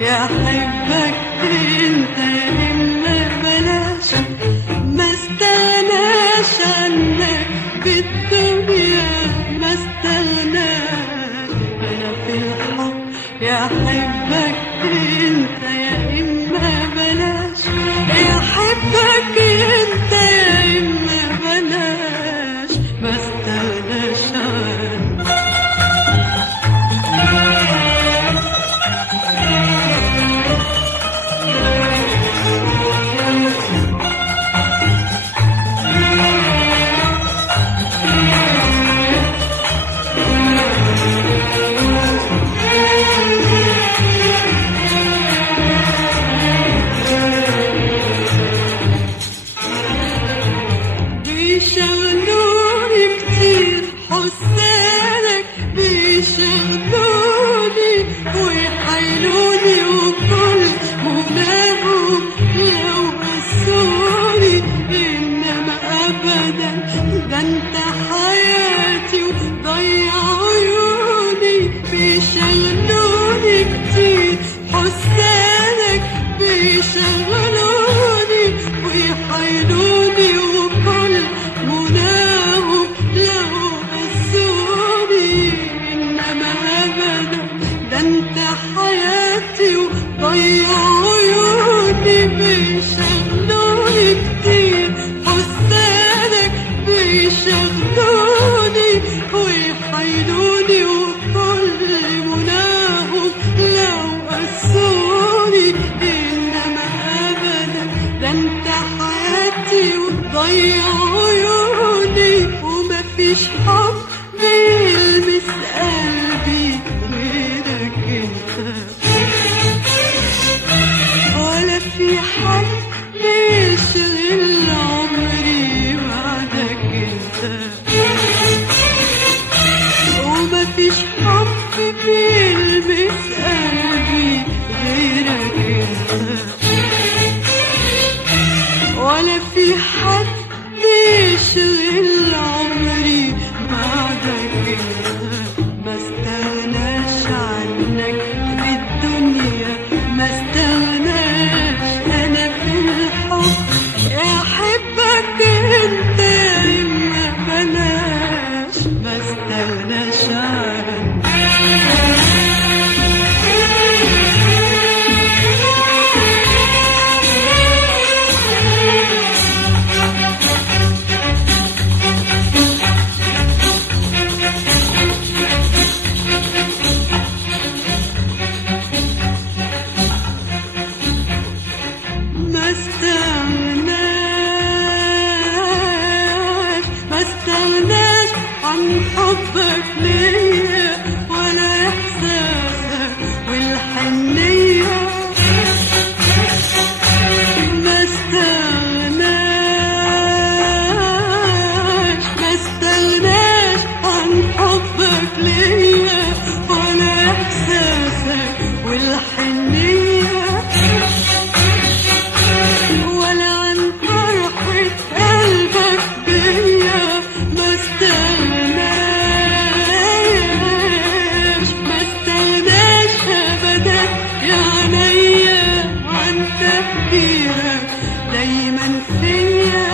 يا حبك انت اما بلاش، ما استغناش عنك بالدنيا، ما استغناش انا في الحب. يا حبك انت يا اما بلاش، يا حبك انت يا اما بلاش، ما استغناش عنك. بيشغلوني كتير حسالك، بيشغلوني ويحايلوني، وكل مناهم لو قسوني، إنما أبدا ده انت حياتي وضيع عيوني. بيشغلوني كتير حسالك، بيشغلوني ويحايلوني، وكل مناهم لو قسوني، إنما أبدا ده انت حياتي وضيع عيوني. بيشغلوني كتير حسالك، بيشغلوني ويحايلوني، وكل مناهم لو قسوني، إنما أبدا ده انت حياتي وضيع عيوني. ومفيش حب بيلمس قلبي غيرك انت، ولا في حد بيشغل عمري بعدك انت. ومفيش حب بيلمس قلبي غيرك انت، ولا في حد بيشغل عمري بعدك انت. ما استغناش عنك بالدنيا، ما استغناش انا في الحب. يا حبك انت يا اما بلاش، ما استغناش عنك. ما استغناش عن حبك ليا، ولا إحساسك والحنية. ما استغناش عن حبك ليا، ولا إحساسك والحنية، ولا عن فرحة قلبك بيا. ما استغناش أبدا يا عينيا عن تفكيرك دايما فيا.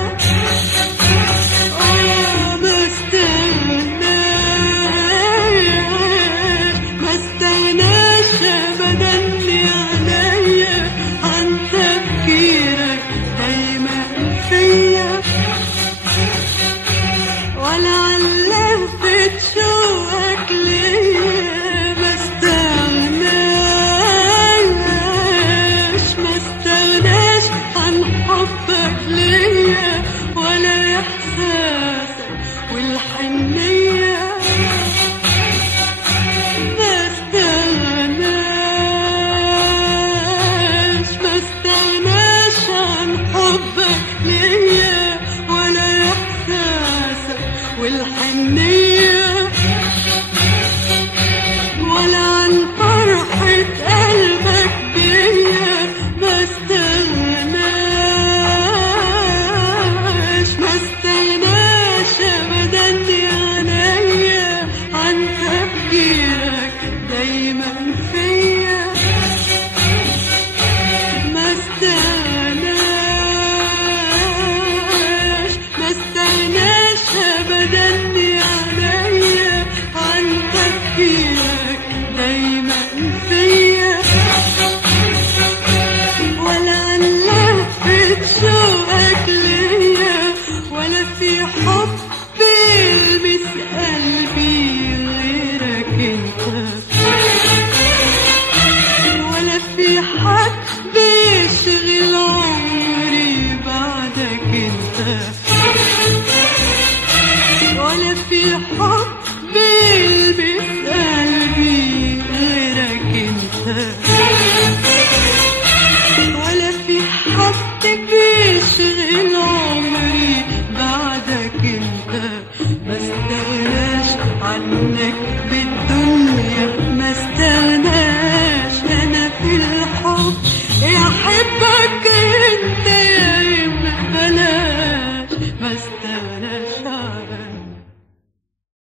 ما استغناش أبدا يا عينيا عن تفكيرك دايما فيا، ولا عن لهفة شوقك ليا. ما استغناش عن حبك ليا، ولا إحساسك والحنية. ما استغناش عن حبك ليا، ولا إحساسك والحنية، ولا عن فرحة قلبك بيا. ما استغناش أبدا يا عينيا عن تفكيرك دايما فيا. الهوى